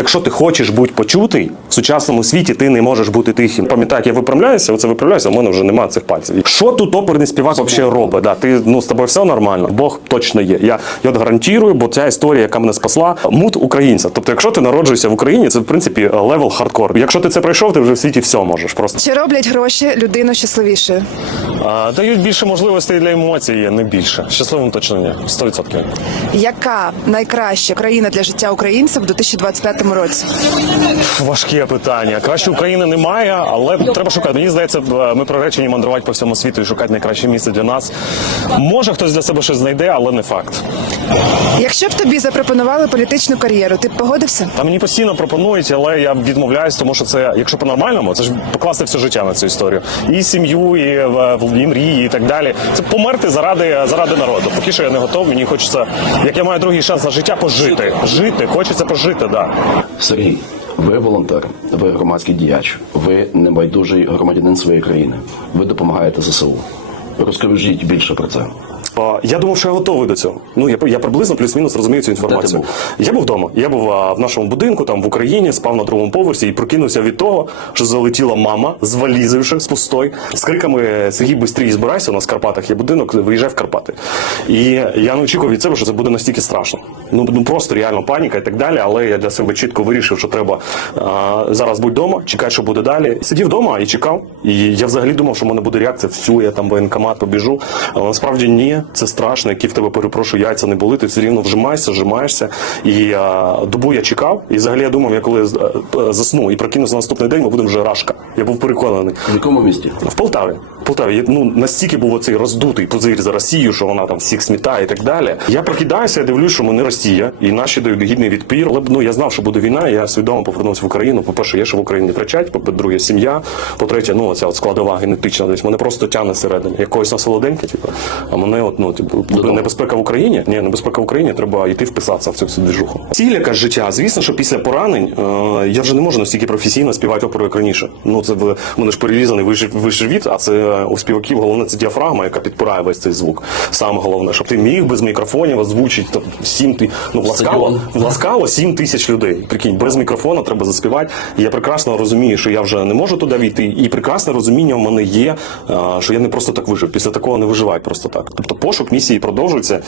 Якщо ти хочеш бути почутий в сучасному світі, ти не можеш бути тихим. Пам'ятай, як я виправляюся, оце виправляюся, у мене вже немає цих пальців. Що тут оперний співак взагалі робить? Да, ти ну з тобою все нормально. Бог точно є. Я, я от гарантую, бо ця історія, яка мене спасла, мут українця. Тобто, якщо ти народжуєшся в Україні, це в принципі левел хардкор. Якщо ти це пройшов, ти вже в світі все можеш. Просто Чи роблять гроші людину щасливішою? а, дають більше можливостей для емоцій, не більше. Щасливим точно ні. 100%. Яка найкраща країна для життя українців у 2025 році? Важке питання. Краще України немає, але треба шукати. Мені здається, ми приречені мандрувати по всьому світу і шукати найкраще місце для нас. Може, хтось для себе щось знайде, але не факт. Якщо б тобі запропонували політичну кар'єру, ти б погодився? Та мені постійно пропонують, але я відмовляюсь, тому що це, якщо по-нормальному, це ж покласти все життя на цю історію. І сім'ю, і, е, і мрії, і так далі. Це померти заради, заради народу. Поки що я не готов. Мені хочеться, як я маю другий шанс на життя, пожити. Жити, хочеться пожити, так. Да. Сергій, ви волонтер, ви громадський діяч, ви небайдужий громадянин своєї країни. Ви допомагаєте ЗСУ. Розкажіть більше про це. А, Я думав, що я готовий до цього. Ну я я приблизно плюс-мінус розумію цю інформацію. був? Я був вдома. Я був а, в нашому будинку, там в Україні, спав на другому поверсі і прокинувся від того, що залетіла мама з валізою з пустой, з криками Сергій, бистрій збирайся. У нас в Карпатах є будинок, виїжджай в Карпати. І я не очікував від себе, що це буде настільки страшно. Ну ну просто реально паніка і так далі. Але я для себе чітко вирішив, що треба а, зараз будь вдома, чекай, що буде далі. Сидів вдома і чекав. І я взагалі думав, що в мене буде реакція, всю, я там воєнкомат побіжу. Але насправді ні, це страшно, які в тебе перепрошую, яйця не були. Ти все рівно вжимаєшся, вжимаєшся. І а, добу я чекав. І взагалі я думав, я коли з- е, засну і прокинувся на наступний день, ми будемо вже рашка. Я був переконаний. В якому місті? В Полтаві. Полтаві Я, ну настільки був оцей роздутий позир за Росію, що вона там всіх смітає і так далі. Я прокидаюся, я дивлюсь, що ми не Росія, і наші дають гідний відпір. Але ну я знав, що буде війна. і Я свідомо повернувся в Україну. По перше, є що в Україні не втрачать. По-друге, сім'я. По-третє, ну ця от складова генетична десь мене просто тягне всередині. Якогось на солоденьке, типу. А мене, от ну типу, буде небезпека в Україні. Ні, небезпека в Україні. Треба йти вписатися в цю всю двіжуху. Ціль якась життя. Звісно, що після поранень е, я вже не можу настільки професійно співати оперу, як раніше. Ну це в мене ж перерізаний вищий, вищий а це у співаків головне це діафрагма, яка підпирає весь цей звук. Саме головне, щоб ти міг без мікрофонів озвучити там, 7 ти ну власкало, Стадіон. власкало сім тисяч людей. Прикинь, без мікрофона треба заспівати. Я прекрасно розумію, що я вже не можу туди війти, і прекрасне розуміння в мене є, що я не просто так вижив. Після такого не виживають просто так. Тобто пошук місії продовжується.